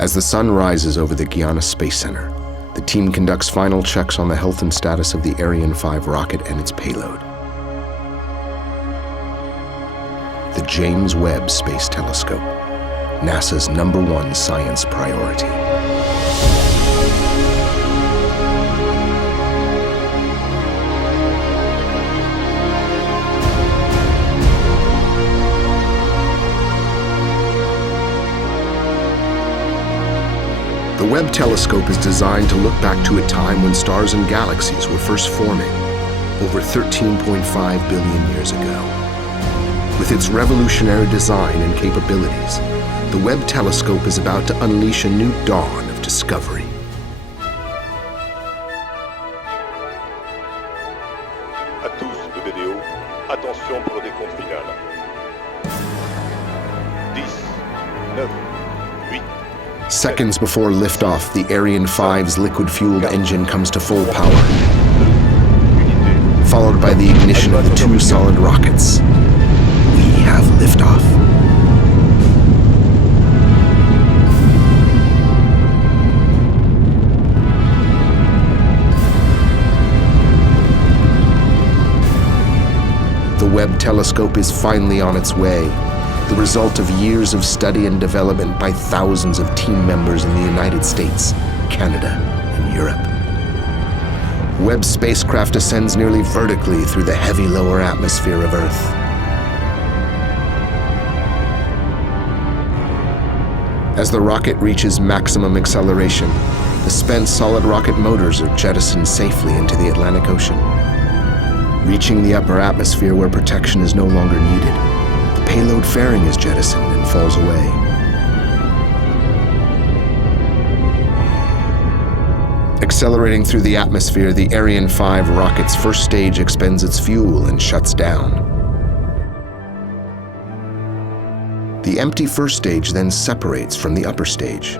As the sun rises over the Guiana Space Center, the team conducts final checks on the health and status of the Ariane 5 rocket and its payload. The James Webb Space Telescope, NASA's #1 science priority. The Webb telescope is designed to look back to a time when stars and galaxies were first forming, over 13.5 billion years ago. With its revolutionary design and capabilities, the Webb telescope is about to unleash a new dawn of discovery. À tous de vidéo, attention pour le décompte final. 10, 9, 8. Seconds before liftoff, the Ariane 5's liquid-fueled engine comes to full power, followed by the ignition of the two solid rockets. We have liftoff. The Webb telescope is finally on its way, the result of years of study and development by thousands of team members in the United States, Canada, and Europe. Webb spacecraft ascends nearly vertically through the heavy lower atmosphere of Earth. As the rocket reaches maximum acceleration, the spent solid rocket motors are jettisoned safely into the Atlantic Ocean. Reaching the upper atmosphere where protection is no longer needed, the payload fairing is jettisoned and falls away. Accelerating through the atmosphere, the Ariane 5 rocket's first stage expends its fuel and shuts down. The empty first stage then separates from the upper stage.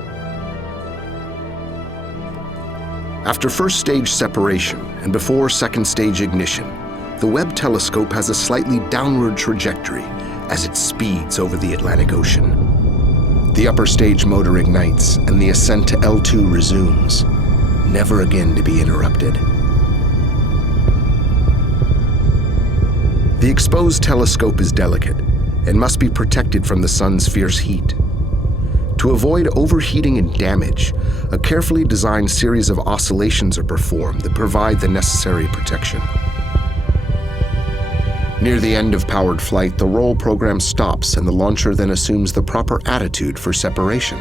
After first stage separation and before second stage ignition, the Webb telescope has a slightly downward trajectory as it speeds over the Atlantic Ocean. The upper stage motor ignites and the ascent to L2 resumes, never again to be interrupted. The exposed telescope is delicate and must be protected from the sun's fierce heat. To avoid overheating and damage, a carefully designed series of oscillations are performed that provide the necessary protection. Near the end of powered flight, the roll program stops and the launcher then assumes the proper attitude for separation.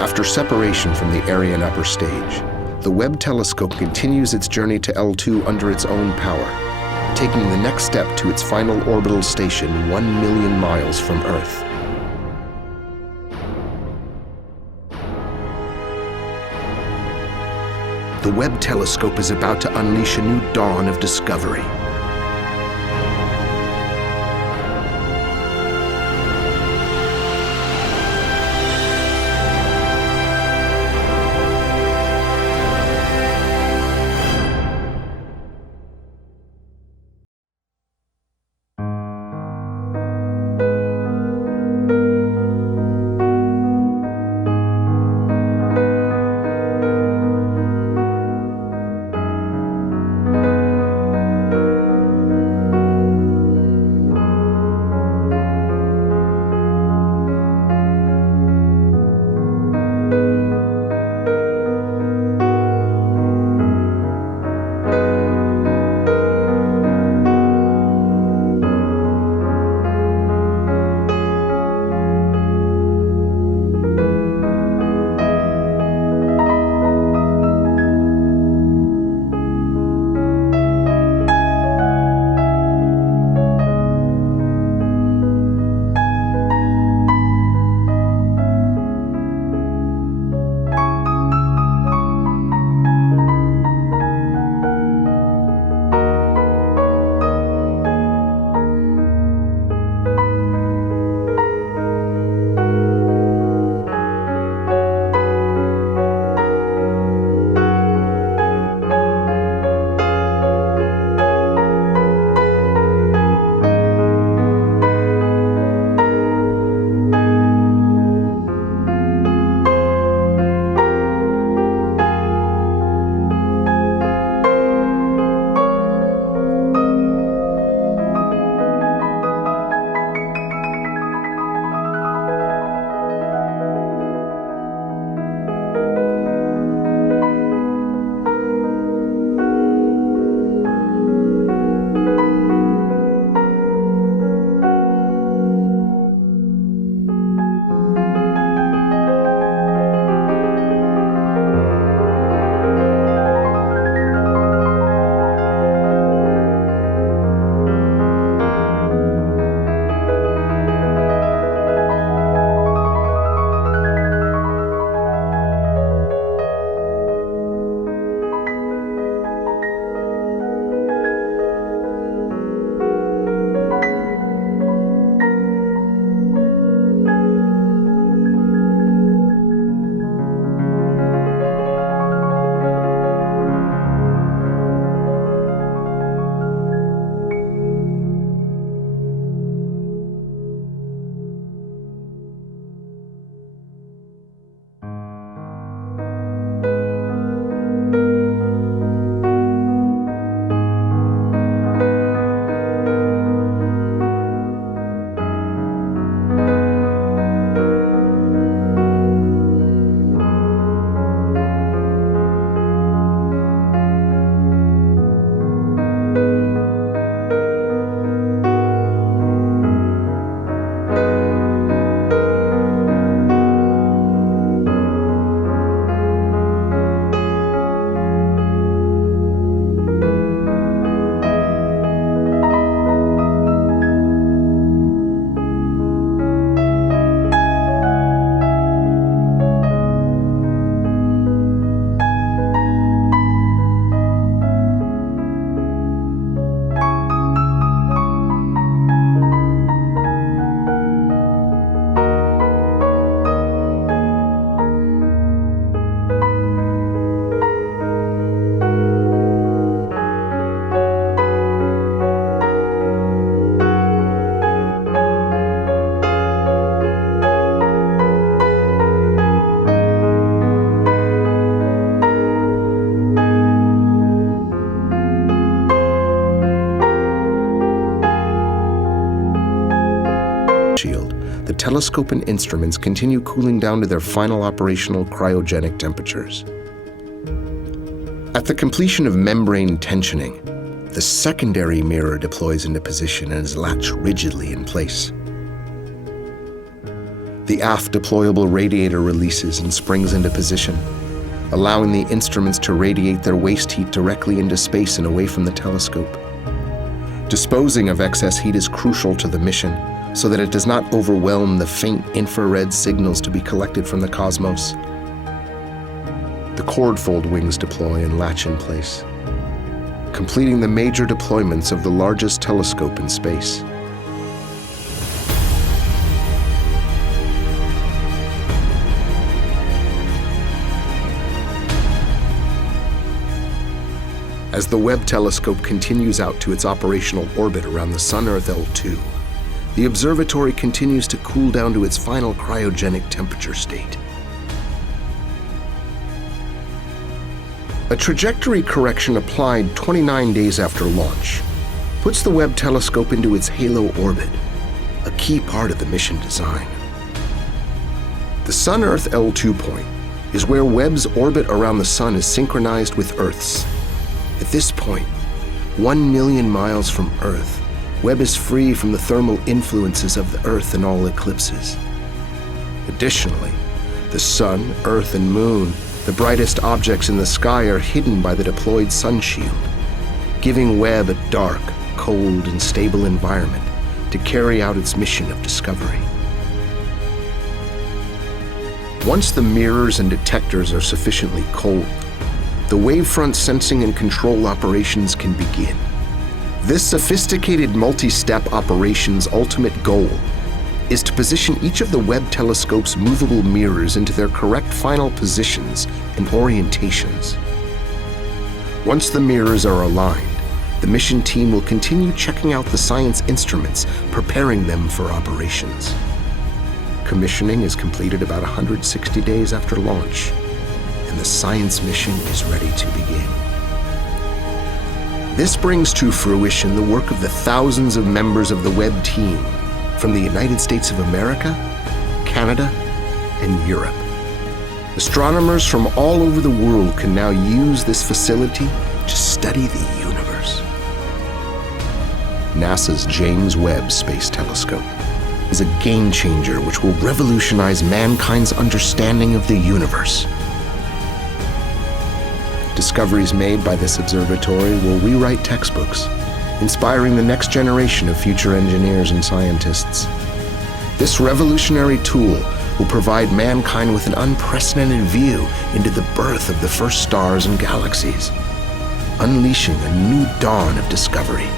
After separation from the Ariane upper stage, the Webb telescope continues its journey to L2 under its own power, taking the next step to its final orbital station 1 million miles from Earth. The Webb telescope is about to unleash a new dawn of discovery. telescope and instruments continue cooling down to their final operational cryogenic temperatures. At the completion of membrane tensioning, the secondary mirror deploys into position and is latched rigidly in place. The aft deployable radiator releases and springs into position, allowing the instruments to radiate their waste heat directly into space and away from the telescope. Disposing of excess heat is crucial to the mission so that it does not overwhelm the faint infrared signals to be collected from the cosmos. The cord-fold wings deploy and latch in place, completing the major deployments of the largest telescope in space. As the Webb telescope continues out to its operational orbit around the Sun-Earth L2, the observatory continues to cool down to its final cryogenic temperature state. A trajectory correction applied 29 days after launch puts the Webb telescope into its halo orbit, a key part of the mission design. The Sun-Earth L2 point is where Webb's orbit around the Sun is synchronized with Earth's. At this point, 1 million miles from Earth, Webb is free from the thermal influences of the Earth and all eclipses. Additionally, the Sun, Earth, and Moon, the brightest objects in the sky, are hidden by the deployed sun shield, giving Webb a dark, cold, and stable environment to carry out its mission of discovery. Once the mirrors and detectors are sufficiently cold, the wavefront sensing and control operations can begin. This sophisticated multi-step operation's ultimate goal is to position each of the Webb telescope's movable mirrors into their correct final positions and orientations. Once the mirrors are aligned, the mission team will continue checking out the science instruments, preparing them for operations. Commissioning is completed about 160 days after launch, and the science mission is ready to begin. This brings to fruition the work of the thousands of members of the Webb team from the United States of America, Canada, and Europe. Astronomers from all over the world can now use this facility to study the universe. NASA's James Webb Space Telescope is a game changer which will revolutionize mankind's understanding of the universe. Discoveries made by this observatory will rewrite textbooks, inspiring the next generation of future engineers and scientists. This revolutionary tool will provide mankind with an unprecedented view into the birth of the first stars and galaxies, unleashing a new dawn of discovery.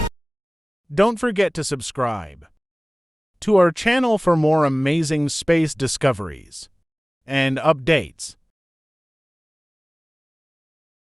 Don't forget to subscribe to our channel for more amazing space discoveries and updates.